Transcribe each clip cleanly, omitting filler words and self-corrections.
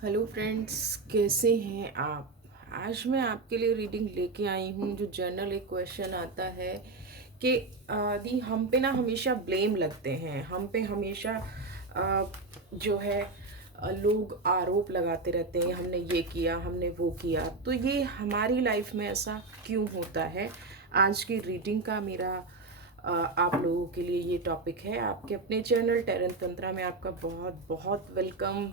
Hello friends, कैसे हैं आप। आज मैं आपके लिए रीडिंग लेके आई हूँ। जो जर्नल एक क्वेश्चन आता है कि दी हम पे ना हमेशा ब्लेम लगते हैं, हम पे हमेशा जो है लोग आरोप लगाते रहते हैं, हमने ये किया, हमने वो किया। तो ये हमारी लाइफ में ऐसा क्यों होता है। आज की रीडिंग का मेरा आप लोगों के लिए ये टॉपिक है। आपके अपने चैनल टैरन तंत्रा में आपका बहुत बहुत वेलकम।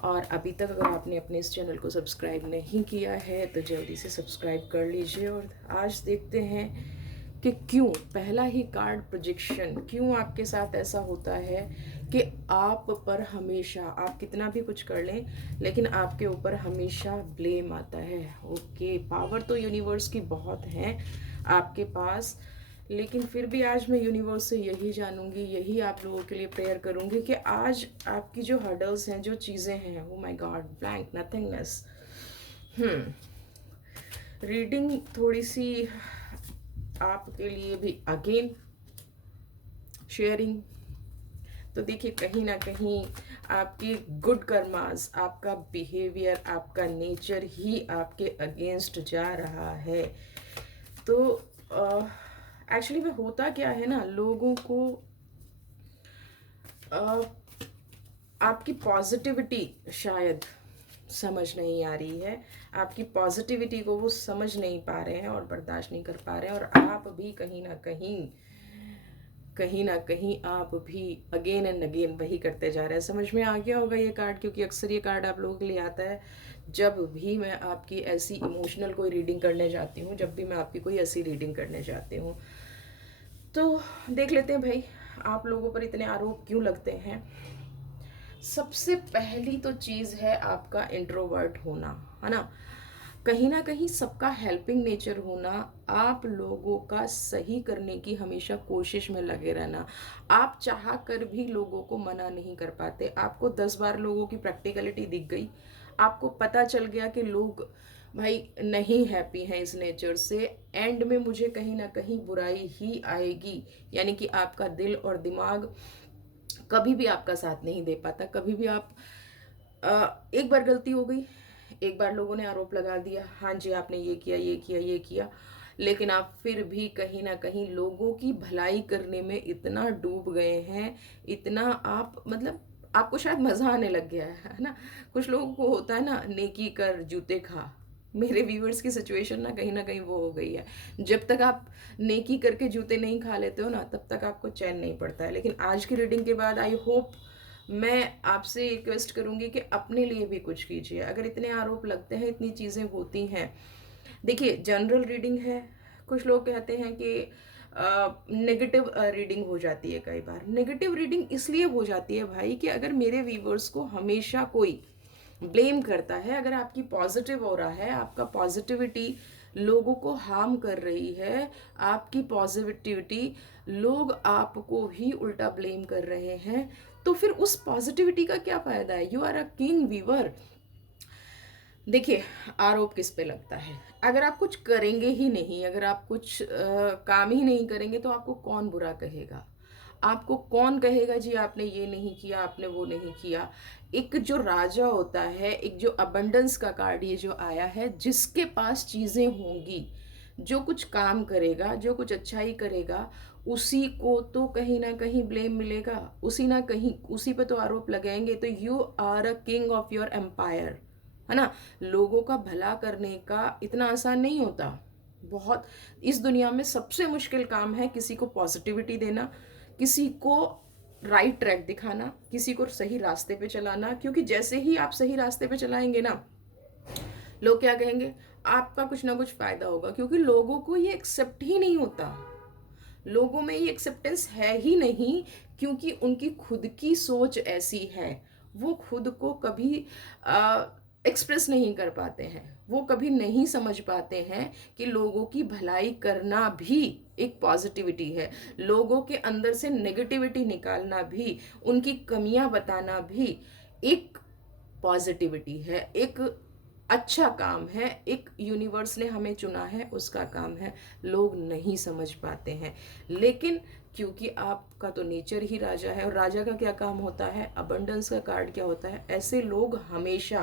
और अभी तक अगर आपने अपने इस चैनल को सब्सक्राइब नहीं किया है तो जल्दी से सब्सक्राइब कर लीजिए। और आज देखते हैं कि क्यों पहला ही कार्ड प्रोजेक्शन, क्यों आपके साथ ऐसा होता है कि आप पर हमेशा, आप कितना भी कुछ कर लें लेकिन आपके ऊपर हमेशा ब्लेम आता है। ओके, पावर तो यूनिवर्स की बहुत है आपके पास, लेकिन फिर भी आज मैं यूनिवर्स से यही जानूंगी, यही आप लोगों के लिए प्रेयर करूंगी कि आज आपकी जो हर्डल्स हैं, जो चीज़ें हैं, oh my God, blank, nothingness. Reading थोड़ी सी आपके लिए भी अगेन शेयरिंग। तो देखिए, कहीं ना कहीं आपकी गुड कर्मास, आपका बिहेवियर, आपका नेचर ही आपके अगेंस्ट जा रहा है। तो एक्चुअली में होता क्या है ना, लोगों को अ, आपकी पॉजिटिविटी शायद समझ नहीं आ रही है, आपकी पॉजिटिविटी को वो समझ नहीं पा रहे हैं और बर्दाश्त नहीं कर पा रहे हैं। और आप भी कहीं ना कहीं आप भी अगेन एंड अगेन वही करते जा रहे हैं। समझ में आ गया होगा ये कार्ड, क्योंकि अक्सर ये कार्ड आप लोगों के लिए आता है जब भी मैं आपकी ऐसी इमोशनल कोई रीडिंग करने जाती हूँ, जब भी मैं आपकी कोई ऐसी रीडिंग करने जाती हूँ। तो देख लेते हैं भाई, आप लोगों पर इतने आरोप क्यों लगते हैं। सबसे पहली तो चीज़ है आपका इंट्रोवर्ट होना, है ना कहीं सबका हेल्पिंग नेचर होना, आप लोगों का सही करने की हमेशा कोशिश में लगे रहना। आप चाह कर भी लोगों को मना नहीं कर पाते। आपको 10 बार लोगों की प्रैक्टिकलिटी दिख गई, आपको पता चल गया कि लोग भाई नहीं हैप्पी हैं इस नेचर से, एंड में मुझे कहीं ना कहीं बुराई ही आएगी। यानी कि आपका दिल और दिमाग कभी भी आपका साथ नहीं दे पाता। कभी भी आप एक बार गलती हो गई, एक बार लोगों ने आरोप लगा दिया, हाँ जी आपने ये किया, ये किया, ये किया, लेकिन आप फिर भी कहीं ना कहीं लोगों की भलाई करने में इतना डूब गए हैं, इतना आप मतलब आपको शायद मजा आने लग गया है ना। कुछ लोगों को होता है ना, नेकी कर जूते खा। मेरे व्यूअर्स की सिचुएशन ना कहीं वो हो गई है। जब तक आप नेकी करके जूते नहीं खा लेते हो ना, तब तक आपको चैन नहीं पड़ता है। लेकिन आज की रीडिंग के बाद आई होप, मैं आपसे रिक्वेस्ट करूंगी कि अपने लिए भी कुछ कीजिए। अगर इतने आरोप लगते हैं, इतनी चीज़ें होती हैं, देखिए जनरल रीडिंग है। कुछ लोग कहते हैं कि नेगेटिव रीडिंग हो जाती है। कई बार नेगेटिव रीडिंग इसलिए हो जाती है भाई कि अगर मेरे व्यूवर्स को हमेशा कोई ब्लेम करता है, अगर आपकी पॉजिटिव हो रहा है, आपका पॉजिटिविटी लोगों को हार्म कर रही है, आपकी पॉजिटिविटी लोग आपको ही उल्टा ब्लेम कर रहे हैं, तो फिर उस पॉजिटिविटी का क्या फायदा है। You are a king weaver. देखिए, आरोप किस पे लगता है। अगर आप कुछ करेंगे ही नहीं, अगर आप कुछ काम ही नहीं करेंगे तो आपको कौन बुरा कहेगा। आपको कौन कहेगा जी आपने ये नहीं किया, आपने वो नहीं किया। एक जो राजा होता है, एक जो अबंडेंस का कार्ड ये जो आया है, जिसके पास चीज़ें होंगी, जो कुछ काम करेगा, जो कुछ अच्छाई करेगा, उसी को तो कहीं ना कहीं ब्लेम मिलेगा, उसी ना कहीं उसी पे तो आरोप लगाएंगे। तो you are a king of your empire, है ना। लोगों का भला करने का इतना आसान नहीं होता। बहुत, इस दुनिया में सबसे मुश्किल काम है किसी को पॉजिटिविटी देना, किसी को राइट ट्रैक दिखाना, किसी को सही रास्ते पे चलाना। क्योंकि जैसे ही आप सही रास्ते पे चलाएंगे ना, लोग क्या कहेंगे, आपका कुछ ना कुछ फायदा होगा। क्योंकि लोगों को ये एक्सेप्ट ही नहीं होता, लोगों में ये एक्सेप्टेंस है ही नहीं, क्योंकि उनकी खुद की सोच ऐसी है। वो खुद को कभी एक्सप्रेस नहीं कर पाते हैं, वो कभी नहीं समझ पाते हैं कि लोगों की भलाई करना भी एक पॉजिटिविटी है, लोगों के अंदर से नेगेटिविटी निकालना भी, उनकी कमियां बताना भी एक पॉजिटिविटी है, एक अच्छा काम है, एक यूनिवर्स ने हमें चुना है, उसका काम है। लोग नहीं समझ पाते हैं, लेकिन क्योंकि आपका तो नेचर ही राजा है, और राजा का क्या काम होता है, अबंडेंस का कार्ड क्या होता है, ऐसे लोग हमेशा,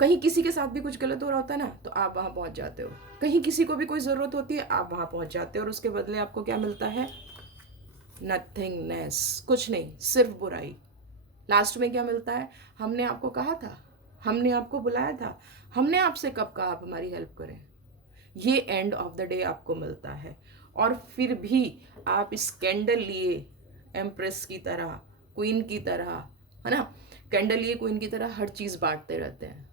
कहीं किसी के साथ भी कुछ गलत हो रहा होता है ना, तो आप वहां पहुंच जाते हो। कहीं किसी को भी कोई ज़रूरत होती है, आप वहां पहुंच जाते हो, और उसके बदले आपको क्या मिलता है, नथिंगनेस, कुछ नहीं, सिर्फ बुराई। लास्ट में क्या मिलता है, हमने आपको कहा था, हमने आपको बुलाया था, हमने आपसे कब कहा आप हमारी हेल्प करें, ये एंड ऑफ द डे आपको मिलता है। और फिर भी आप स्कैंडल लिए, एम्प्रेस की तरह, क्वीन की तरह, है ना, कैंडल लिए क्वीन की तरह हर चीज़ बांटते रहते हैं।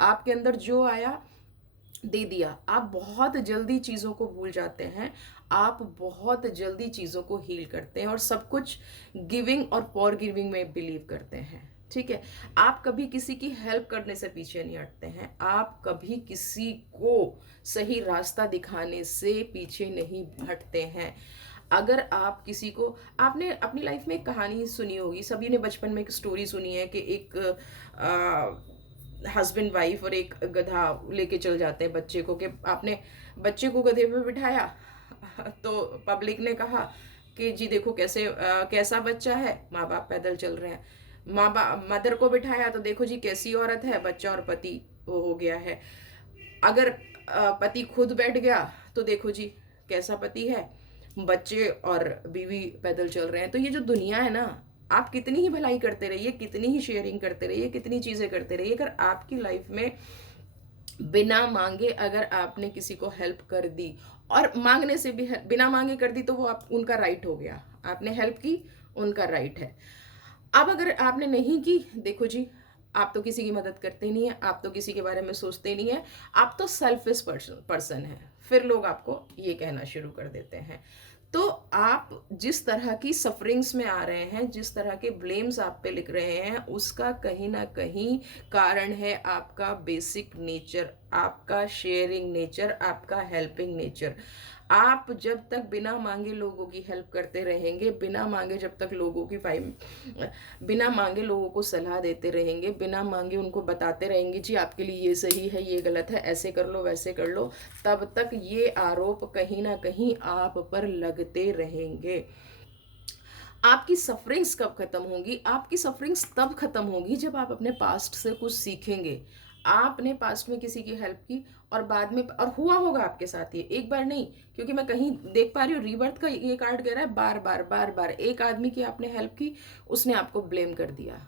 आपके अंदर जो आया दे दिया। आप बहुत जल्दी चीज़ों को भूल जाते हैं, आप बहुत जल्दी चीज़ों को हील करते हैं, और सब कुछ गिविंग और फॉर गिविंग में बिलीव करते हैं। ठीक है, आप कभी किसी की हेल्प करने से पीछे नहीं हटते हैं, आप कभी किसी को सही रास्ता दिखाने से पीछे नहीं हटते हैं। अगर आप किसी को, आपने अपनी लाइफ में एक कहानी सुनी होगी, सभी ने बचपन में एक स्टोरी सुनी है कि एक हस्बैंड वाइफ और एक गधा लेके चल जाते हैं बच्चे को, कि आपने बच्चे को गधे पे बिठाया, तो पब्लिक ने कहा कि जी देखो कैसे कैसा बच्चा है, माँ बाप पैदल चल रहे हैं। माँ बाप, मदर को बिठाया तो देखो जी कैसी औरत है, बच्चा और पति वो हो गया है। अगर पति खुद बैठ गया तो देखो जी कैसा पति है, बच्चे और बीवी पैदल चल रहे हैं। तो ये जो दुनिया है ना, आप कितनी ही भलाई करते रहिए, कितनी ही शेयरिंग करते रहिए, कितनी चीज़ें करते रहिए, अगर आपकी लाइफ में बिना मांगे अगर आपने किसी को हेल्प कर दी, और मांगने से भी बिना मांगे कर दी, तो वो आप उनका राइट हो गया, आपने हेल्प की, उनका राइट है। अब अगर आपने नहीं की, देखो जी, आप तो किसी की मदद करते नहीं है, आप तो किसी के बारे में सोचते नहीं है, आप तो सेल्फिश पर्सन है। फिर लोग आपको ये कहना शुरू कर देते हैं। तो आप जिस तरह की सफरिंग्स में आ रहे हैं, जिस तरह के ब्लेम्स आप पे लिख रहे हैं, उसका कहीं ना कहीं कारण है आपका बेसिक नेचर, आपका शेयरिंग नेचर, आपका हेल्पिंग नेचर। आप जब तक बिना मांगे लोगों की हेल्प करते रहेंगे, बिना मांगे जब तक लोगों की बिना मांगे लोगों को सलाह देते रहेंगे, बिना मांगे उनको बताते रहेंगे जी आपके लिए ये सही है, ये गलत है, ऐसे कर लो, वैसे कर लो, तब तक ये आरोप कहीं ना कहीं आप पर लगते रहेंगे। आपकी सफरिंग्स कब खत्म होंगी, आपकी सफरिंग्स तब खत्म होगी जब आप अपने पास्ट से कुछ सीखेंगे। आपने पास्ट में किसी की हेल्प की, और बाद में, और हुआ होगा आपके साथ ये एक बार नहीं, क्योंकि मैं कहीं देख पा रही हूँ रीबर्थ का ये कार्ड कह रहा है बार बार बार बार, एक आदमी की आपने हेल्प की, उसने आपको ब्लेम कर दिया।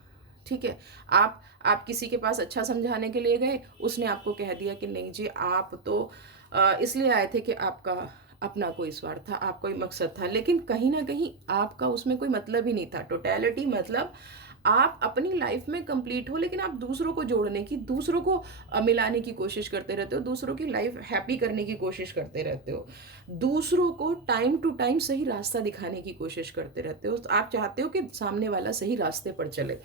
ठीक है, आप किसी के पास अच्छा समझाने के लिए गए, उसने आपको कह दिया कि नहीं जी आप तो इसलिए आए थे कि आपका अपना कोई स्वार्थ था, आपका कोई मकसद था, लेकिन कहीं ना कहीं आपका उसमें कोई मतलब ही नहीं था। टोटलिटी मतलब आप अपनी लाइफ में कंप्लीट हो, लेकिन आप दूसरों को जोड़ने की, दूसरों को मिलाने की कोशिश करते रहते हो, दूसरों की लाइफ हैप्पी करने की कोशिश करते रहते हो, दूसरों को टाइम टू टाइम सही रास्ता दिखाने की कोशिश करते रहते हो। तो आप चाहते हो कि सामने वाला सही रास्ते पर चले।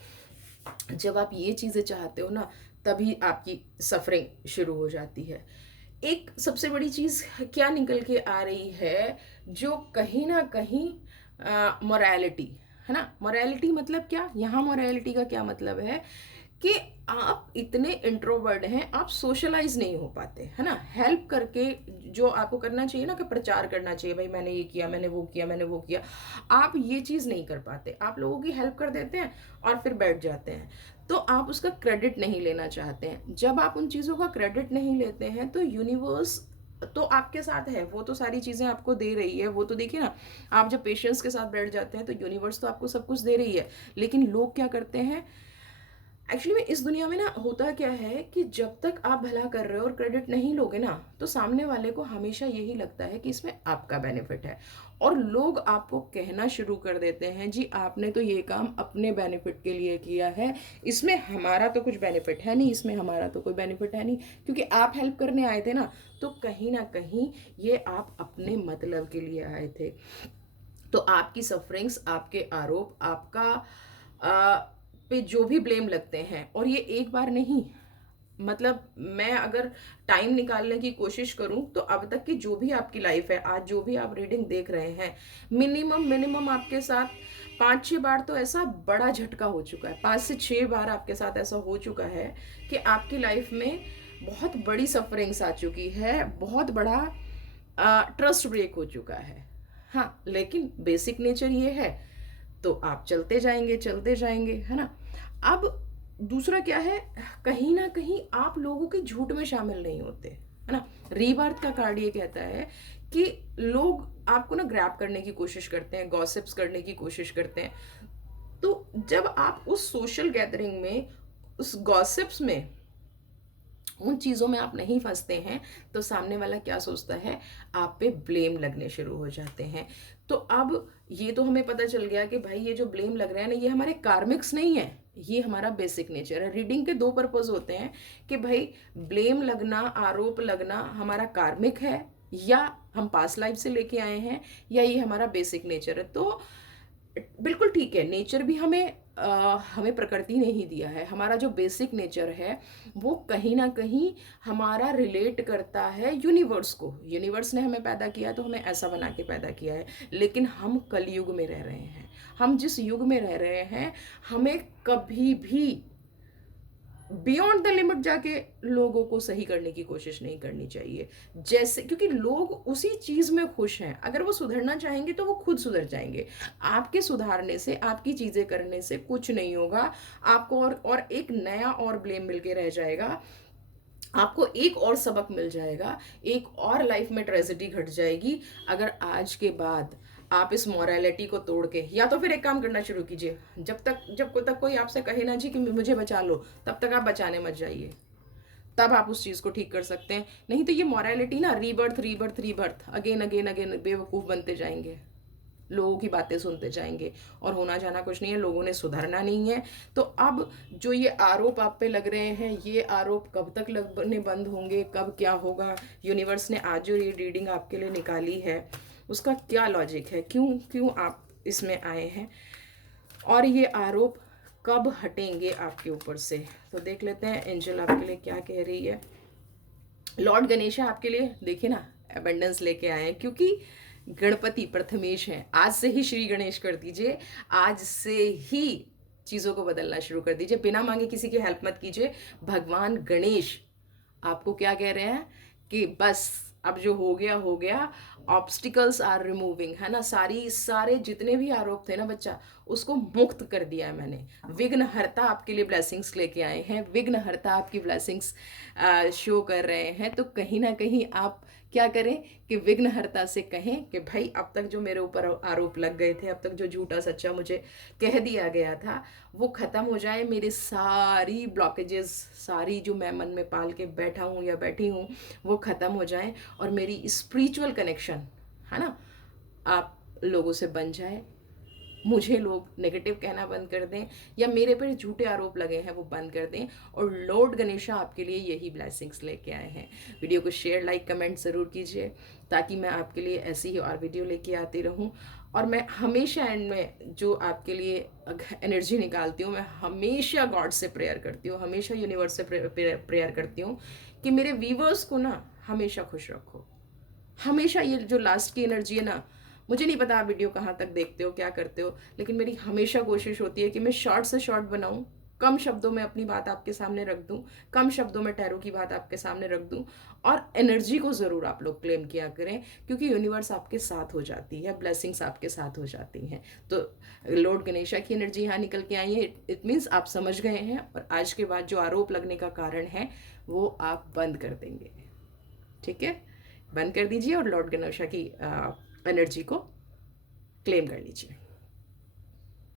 जब आप ये चीज़ें चाहते हो ना, तभी आपकी सफरिंग शुरू हो जाती है। एक सबसे बड़ी चीज़ क्या निकल के आ रही है, जो कहीं ना कहीं मोरालिटी है ना। मोरालिटी मतलब क्या, यहाँ मोरालिटी का क्या मतलब है कि आप इतने इंट्रोवर्ट हैं, आप सोशलाइज नहीं हो पाते, है ना। हेल्प करके जो आपको करना चाहिए ना, कि प्रचार करना चाहिए, भाई मैंने ये किया, मैंने वो किया, मैंने वो किया, आप ये चीज़ नहीं कर पाते। आप लोगों की हेल्प कर देते हैं और फिर बैठ जाते हैं, तो आप उसका क्रेडिट नहीं लेना चाहते हैं। जब आप उन चीज़ों का क्रेडिट नहीं लेते हैं, तो यूनिवर्स तो आपके साथ है, वो तो सारी चीज़ें आपको दे रही है। वो तो देखिए ना, आप जब पेशेंस के साथ बैठ जाते हैं, तो यूनिवर्स तो आपको सब कुछ दे रही है। लेकिन लोग क्या करते हैं, एक्चुअली में इस दुनिया में ना होता क्या है कि जब तक आप भला कर रहे हो और क्रेडिट नहीं लोगे ना, तो सामने वाले को हमेशा यही लगता है कि इसमें आपका बेनिफिट है, और लोग आपको कहना शुरू कर देते हैं जी आपने तो ये काम अपने बेनिफिट के लिए किया है, इसमें हमारा तो कुछ बेनिफिट है नहीं, इसमें हमारा तो कोई बेनिफिट है नहीं, क्योंकि आप हेल्प करने आए थे ना, तो कहीं ना कहीं ये आप अपने मतलब के लिए आए थे। तो आपकी सफरिंग्स, आपके आरोप, आपका पे जो भी ब्लेम लगते हैं, और ये एक बार नहीं, मतलब मैं अगर टाइम निकालने की कोशिश करूं तो अब तक की जो भी आपकी लाइफ है, आज जो भी आप रीडिंग देख रहे हैं, मिनिमम मिनिमम आपके साथ 5-6 बार तो ऐसा बड़ा झटका हो चुका है। 5 से 6 बार आपके साथ ऐसा हो चुका है कि आपकी लाइफ में बहुत बड़ी सफरिंग्स आ चुकी है, बहुत बड़ा ट्रस्ट ब्रेक हो चुका है। हाँ, लेकिन बेसिक नेचर ये है, तो आप चलते जाएंगे, है ना। अब दूसरा क्या है, कहीं ना कहीं आप लोगों के झूठ में शामिल नहीं होते, है ना। रीबर्थ का कार्ड ये कहता है कि लोग आपको ना ग्रैब करने की कोशिश करते हैं, गॉसिप्स करने की कोशिश करते हैं। तो जब आप उस सोशल गैदरिंग में, उस गॉसिप्स में, उन चीज़ों में आप नहीं फंसते हैं, तो सामने वाला क्या सोचता है, आप पे ब्लेम लगने शुरू हो जाते हैं। तो अब ये तो हमें पता चल गया कि भाई ये जो ब्लेम लग रहा है ना, ये हमारे कार्मिक्स नहीं है, ये हमारा बेसिक नेचर है। रीडिंग के दो पर्पज होते हैं कि भाई ब्लेम लगना, आरोप लगना हमारा कार्मिक है, या हम पास्ट लाइफ से लेके आए हैं, या ये हमारा बेसिक नेचर है। तो बिल्कुल ठीक है, नेचर भी हमें प्रकृति ने ही दिया है। हमारा जो बेसिक नेचर है वो कहीं ना कहीं हमारा रिलेट करता है यूनिवर्स को। यूनिवर्स ने हमें पैदा किया तो हमें ऐसा बना के पैदा किया है, लेकिन हम कलयुग में रह रहे हैं। हम जिस युग में रह रहे हैं, हमें कभी भी बियॉन्ड द लिमिट जाके लोगों को सही करने की कोशिश नहीं करनी चाहिए। जैसे, क्योंकि लोग उसी चीज में खुश हैं, अगर वो सुधरना चाहेंगे तो वो खुद सुधर जाएंगे। आपके सुधारने से, आपकी चीजें करने से कुछ नहीं होगा। आपको और एक नया और ब्लेम मिलके रह जाएगा, आपको एक और सबक मिल जाएगा, एक और लाइफ में ट्रेजेडी घट जाएगी। अगर आज के बाद आप इस मॉरलिटी को तोड़ के, या तो फिर एक काम करना शुरू कीजिए, जब तक कोई आपसे कहे ना जी कि मुझे बचा लो, तब तक आप बचाने मत जाइए। तब आप उस चीज़ को ठीक कर सकते हैं। नहीं तो ये मॉरलिटी ना, rebirth rebirth rebirth, again again again बेवकूफ़ बनते जाएंगे, लोगों की बातें सुनते जाएंगे, और होना जाना कुछ नहीं है। लोगों ने सुधरना नहीं है। तो अब जो ये आरोप आप पे लग रहे हैं, ये आरोप कब तक लगने बंद होंगे, कब क्या होगा, यूनिवर्स ने आज जो ये रीडिंग आपके लिए निकाली है उसका क्या लॉजिक है, क्यों क्यों आप इसमें आए हैं, और ये आरोप कब हटेंगे आपके ऊपर से। तो देख लेते हैं एंजल आपके लिए क्या कह रही है। लॉर्ड गणेश आपके लिए, देखिए ना, अबंडेंस लेके आए हैं, क्योंकि गणपति प्रथमेश हैं। आज से ही श्री गणेश कर दीजिए, आज से ही चीज़ों को बदलना शुरू कर दीजिए, बिना मांगे किसी की हेल्प मत कीजिए। भगवान गणेश आपको क्या कह रहे हैं कि बस अब जो हो गया हो गया, ऑब्स्टिकल्स आर रिमूविंग, है ना। सारे जितने भी आरोप थे ना बच्चा, उसको मुक्त कर दिया है मैंने। विघ्नहर्ता आपके लिए ब्लेसिंग्स लेके आए हैं, विघ्नहर्ता आपकी ब्लेसिंग्स शो कर रहे हैं। तो कहीं ना कहीं आप क्या करें कि विघ्नहर्ता से कहें कि भाई अब तक जो मेरे ऊपर आरोप लग गए थे, अब तक जो झूठा सच्चा मुझे कह दिया गया था, वो ख़त्म हो जाए। मेरी सारी ब्लॉकेजेस, सारी जो मैं मन में पाल के बैठा हूँ या बैठी हूँ, वो ख़त्म हो जाए, और मेरी स्पिरिचुअल कनेक्शन, है ना, आप लोगों से बन जाए। मुझे लोग नेगेटिव कहना बंद कर दें, या मेरे पर झूठे आरोप लगे हैं वो बंद कर दें। और लॉर्ड गणेशा आपके लिए यही ब्लेसिंग्स लेके आए हैं। वीडियो को शेयर, लाइक, कमेंट ज़रूर कीजिए, ताकि मैं आपके लिए ऐसी ही और वीडियो लेके आती रहूं। और मैं हमेशा एंड में जो आपके लिए एनर्जी निकालती हूँ, मैं हमेशा गॉड से प्रेयर करती हूँ, हमेशा यूनिवर्स से प्रेयर करती हूँ कि मेरे व्यूवर्स को ना हमेशा खुश रखो। हमेशा ये जो लास्ट की एनर्जी है ना, मुझे नहीं पता आप वीडियो कहाँ तक देखते हो, क्या करते हो, लेकिन मेरी हमेशा कोशिश होती है कि मैं शॉर्ट से शॉर्ट बनाऊं, कम शब्दों में अपनी बात आपके सामने रख दूं, कम शब्दों में टैरो की बात आपके सामने रख दूं। और एनर्जी को ज़रूर आप लोग क्लेम किया करें, क्योंकि यूनिवर्स आपके साथ हो जाती है, ब्लेसिंग्स आपके साथ हो जाती हैं। तो लॉर्ड गणेशा की एनर्जी यहाँ निकल के आई है, इट मीन्स आप समझ गए हैं, और आज के बाद जो आरोप लगने का कारण है वो आप बंद कर देंगे। ठीक है, बंद कर दीजिए और लॉर्ड गणेशा की एनर्जी को क्लेम कर लीजिए।